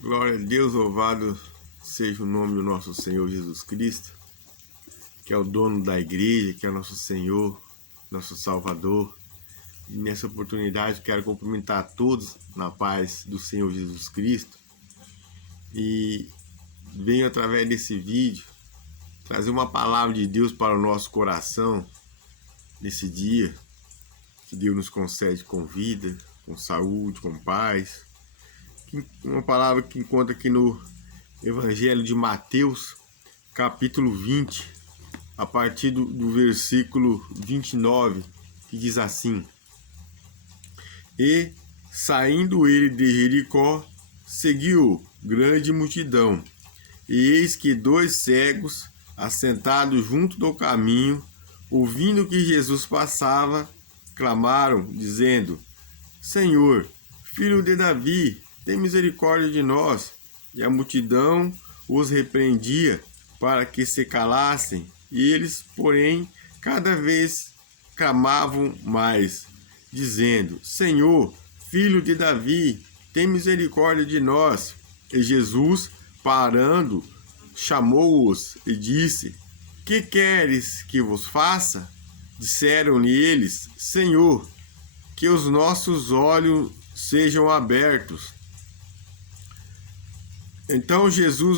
Glória a Deus, louvado seja o nome do nosso Senhor Jesus Cristo, que é o dono da igreja, que é nosso Senhor, nosso Salvador. E nessa oportunidade quero cumprimentar a todos na paz do Senhor Jesus Cristo. E venho através desse vídeo trazer uma palavra de Deus para o nosso coração nesse dia, que Deus nos concede com vida, com saúde, com paz. Uma palavra que encontra aqui no Evangelho de Mateus, capítulo 20, a partir do versículo 29, que diz assim: E, saindo ele de Jericó, seguiu grande multidão, e eis que dois cegos, assentados junto do caminho, ouvindo que Jesus passava, clamaram, dizendo: Senhor, filho de Davi, tem misericórdia de nós. E a multidão os repreendia para que se calassem, e eles, porém, cada vez clamavam mais, dizendo: Senhor, filho de Davi, tem misericórdia de nós. E Jesus, parando, chamou-os e disse: Que queres que vos faça? Disseram-lhe eles: Senhor, que os nossos olhos sejam abertos. Então Jesus,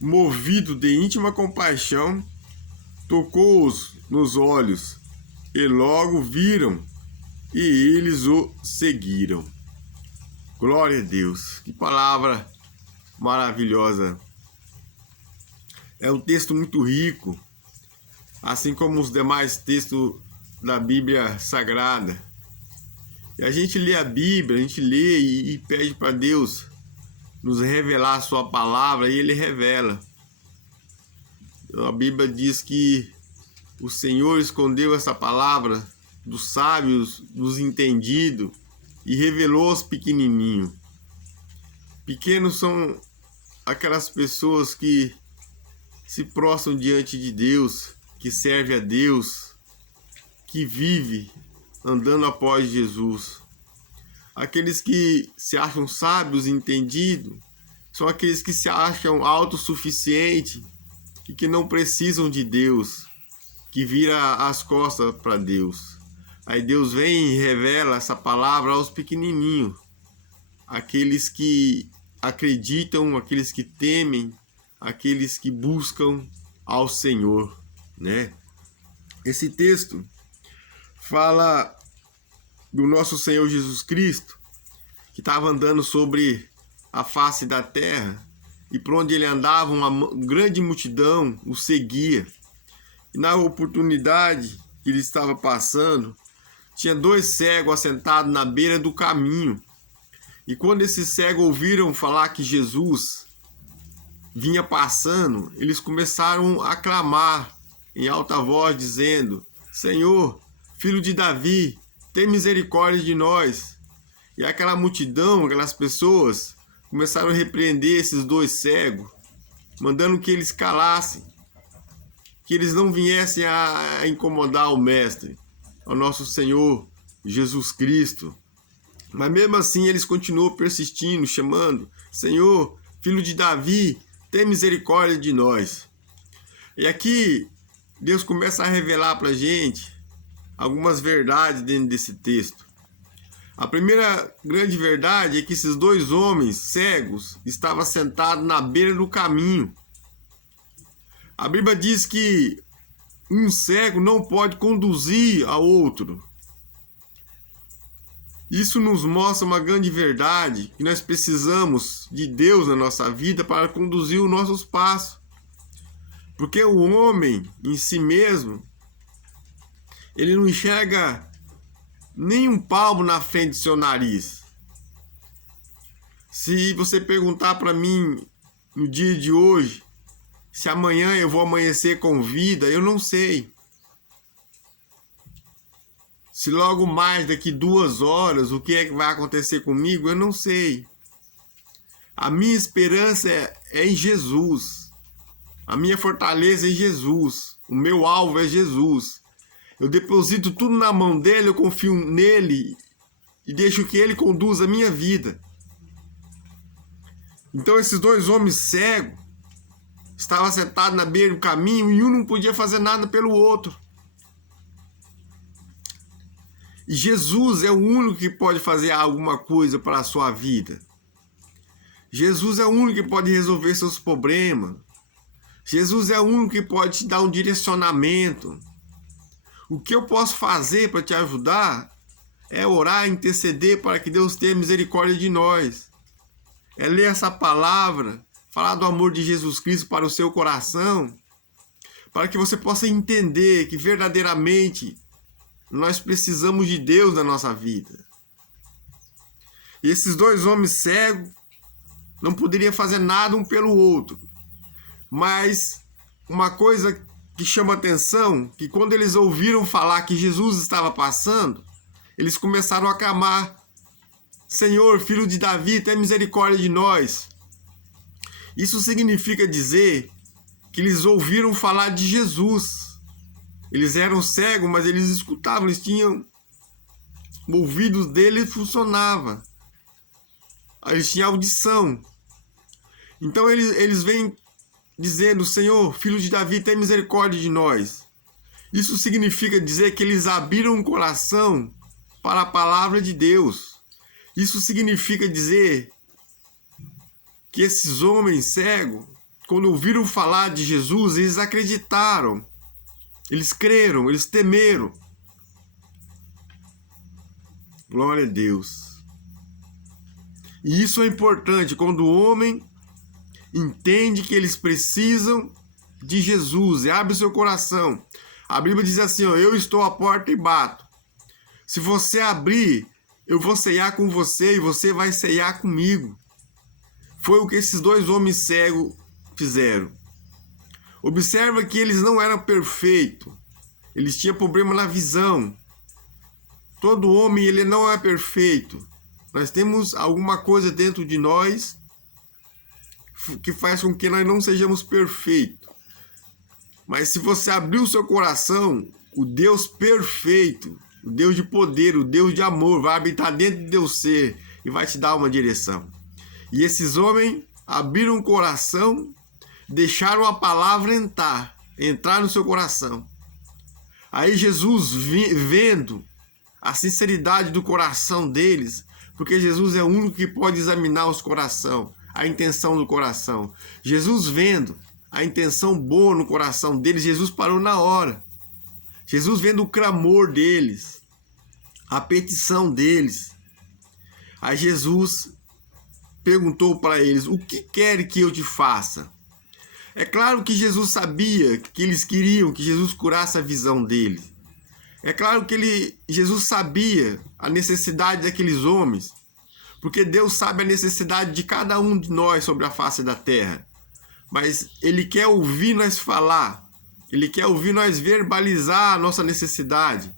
movido de íntima compaixão, tocou-os nos olhos, e logo viram, e eles o seguiram. Glória a Deus! Que palavra maravilhosa! É um texto muito rico, assim como os demais textos da Bíblia Sagrada. E a gente lê a Bíblia, a gente lê e pede para Deus nos revelar a sua palavra, e Ele revela. A Bíblia diz que o Senhor escondeu essa palavra dos sábios, dos entendidos, e revelou aos pequenininhos. Pequenos são aquelas pessoas que se prostram diante de Deus, que serve a Deus, que vive andando após Jesus. Aqueles que se acham sábios e entendidos são aqueles que se acham autossuficientes e que não precisam de Deus, que vira as costas para Deus. Aí Deus vem e revela essa palavra aos pequenininhos, aqueles que acreditam, aqueles que temem, aqueles que buscam ao Senhor, né? Esse texto fala do nosso Senhor Jesus Cristo, que estava andando sobre a face da terra, e por onde ele andava uma grande multidão o seguia. E na oportunidade que ele estava passando, tinha dois cegos assentados na beira do caminho. E quando esses cegos ouviram falar que Jesus vinha passando, eles começaram a clamar em alta voz, dizendo: Senhor, filho de Davi, tem misericórdia de nós. E aquela multidão, aquelas pessoas, começaram a repreender esses dois cegos, mandando que eles calassem, que eles não viessem a incomodar o Mestre, o nosso Senhor Jesus Cristo. Mas mesmo assim eles continuam persistindo, chamando: Senhor, filho de Davi, tem misericórdia de nós. E aqui Deus começa a revelar para a gente algumas verdades dentro desse texto. A primeira grande verdade é que esses dois homens cegos estavam sentados na beira do caminho. A Bíblia diz que um cego não pode conduzir ao outro. Isso nos mostra uma grande verdade, que nós precisamos de Deus na nossa vida para conduzir os nossos passos. Porque o homem em si mesmo, ele não enxerga nem um palmo na frente do seu nariz. Se você perguntar para mim no dia de hoje, se amanhã eu vou amanhecer com vida, eu não sei. Se logo mais daqui 2 horas, o que é que vai acontecer comigo, eu não sei. A minha esperança é em Jesus. A minha fortaleza é em Jesus. O meu alvo é Jesus. Eu deposito tudo na mão dele, eu confio nele e deixo que Ele conduza a minha vida. Então esses dois homens cegos estavam sentados na beira do caminho e um não podia fazer nada pelo outro. E Jesus é o único que pode fazer alguma coisa para a sua vida. Jesus é o único que pode resolver seus problemas. Jesus é o único que pode te dar um direcionamento. O que eu posso fazer para te ajudar é orar, interceder para que Deus tenha misericórdia de nós. É ler essa palavra, falar do amor de Jesus Cristo para o seu coração, para que você possa entender que verdadeiramente nós precisamos de Deus na nossa vida. E esses dois homens cegos não poderiam fazer nada um pelo outro. Mas uma coisa que chama atenção, que quando eles ouviram falar que Jesus estava passando, eles começaram a clamar: Senhor, filho de Davi, tenha misericórdia de nós. Isso significa dizer que eles ouviram falar de Jesus. Eles eram cegos, mas eles escutavam, eles tinham ouvidos deles funcionavam. Eles tinham audição. Então eles vêm dizendo: Senhor, filho de Davi, tenha misericórdia de nós. Isso significa dizer que eles abriram o coração para a palavra de Deus. Isso significa dizer que esses homens cegos, quando ouviram falar de Jesus, eles acreditaram, eles creram, eles temeram. Glória a Deus. E isso é importante quando o homem entende que eles precisam de Jesus e abre o seu coração. A Bíblia diz assim: ó, eu estou à porta e bato. Se você abrir, eu vou ceiar com você e você vai ceiar comigo. Foi o que esses dois homens cegos fizeram. Observa que eles não eram perfeitos. Eles tinham problema na visão. Todo homem, ele não é perfeito. Nós temos alguma coisa dentro de nós que faz com que nós não sejamos perfeitos. Mas se você abrir o seu coração, o Deus perfeito, o Deus de poder, o Deus de amor, vai habitar dentro de teu ser e vai te dar uma direção. E esses homens abriram o coração, deixaram a palavra entrar no seu coração. Aí Jesus, vendo a sinceridade do coração deles, porque Jesus é o único que pode examinar os corações, a intenção do coração. Jesus vendo a intenção boa no coração deles, Jesus parou na hora. Jesus vendo o clamor deles, a petição deles. Aí Jesus perguntou para eles: o que quer que eu te faça? É claro que Jesus sabia que eles queriam que Jesus curasse a visão deles. É claro que Jesus sabia a necessidade daqueles homens, porque Deus sabe a necessidade de cada um de nós sobre a face da terra. Mas Ele quer ouvir nós falar, Ele quer ouvir nós verbalizar a nossa necessidade.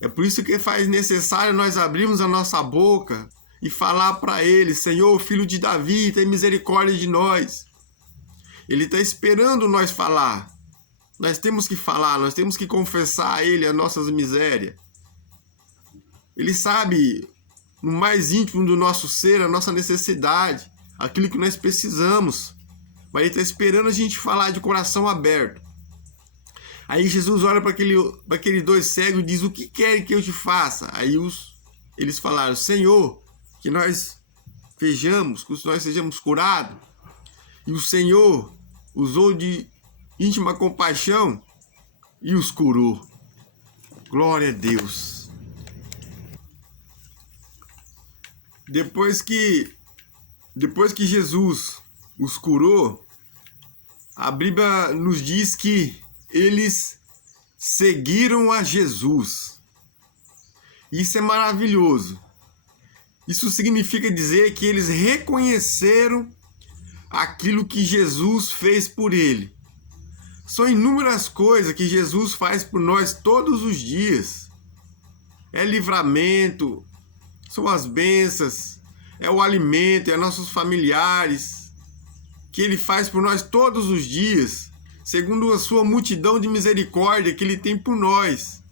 É por isso que faz necessário nós abrirmos a nossa boca e falar para Ele: Senhor, filho de Davi, tem misericórdia de nós. Ele está esperando nós falar. Nós temos que falar, nós temos que confessar a Ele as nossas misérias. Ele sabe no mais íntimo do nosso ser a nossa necessidade, aquilo que nós precisamos. Mas Ele está esperando a gente falar de coração aberto. Aí Jesus olha para aqueles dois cegos e diz: o que quer que eu te faça? Aí eles falaram: Senhor, que nós vejamos, que nós sejamos curados. E o Senhor usou de íntima compaixão e os curou. Glória a Deus. Depois que Jesus os curou, a Bíblia nos diz que eles seguiram a Jesus. Isso é maravilhoso. Isso significa dizer que eles reconheceram aquilo que Jesus fez por ele. São inúmeras coisas que Jesus faz por nós todos os dias. É livramento, são as bênçãos, é o alimento, é nossos familiares, que Ele faz por nós todos os dias, segundo a sua multidão de misericórdia que Ele tem por nós.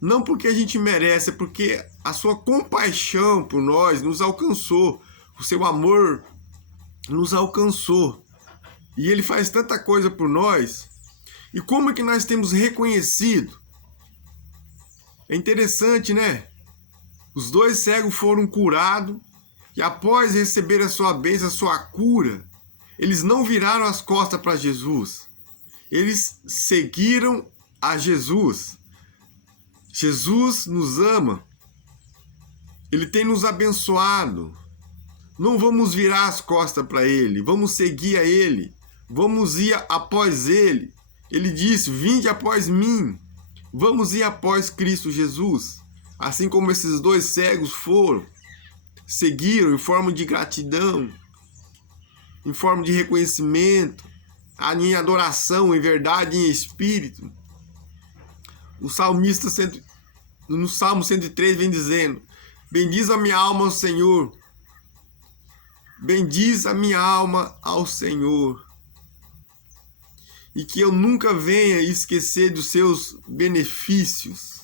Não porque a gente merece, é porque a sua compaixão por nós nos alcançou, o seu amor nos alcançou. E ele faz tanta coisa por nós. E como é que nós temos reconhecido? É interessante, né? Os 2 cegos foram curados e após receber a sua bênção, a sua cura, eles não viraram as costas para Jesus. Eles seguiram a Jesus. Jesus nos ama. Ele tem nos abençoado. Não vamos virar as costas para Ele. Vamos seguir a Ele. Vamos ir após Ele. Ele disse, vinde após mim. Vamos ir após Cristo Jesus. Assim como esses 2 cegos foram. Seguiram em forma de gratidão. Em forma de reconhecimento. Em adoração, em verdade, em espírito. O salmista, no Salmo 103, vem dizendo, bendiz a minha alma ao Senhor. Bendiz a minha alma ao Senhor. E que eu nunca venha esquecer dos seus benefícios.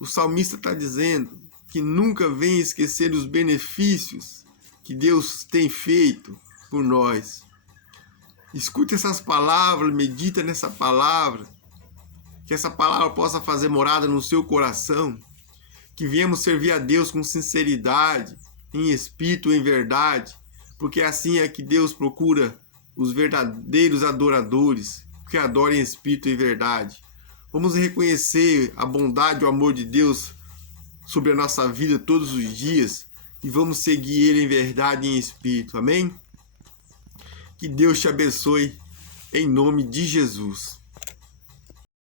O salmista está dizendo que nunca venha esquecer dos benefícios que Deus tem feito por nós. Escute essas palavras, medita nessa palavra. Que essa palavra possa fazer morada no seu coração. Que venhamos servir a Deus com sinceridade, em espírito, em verdade. Porque assim é que Deus procura os verdadeiros adoradores, que adoram em espírito e em verdade. Vamos reconhecer a bondade e o amor de Deus sobre a nossa vida todos os dias e vamos seguir Ele em verdade e em espírito. Amém? Que Deus te abençoe em nome de Jesus.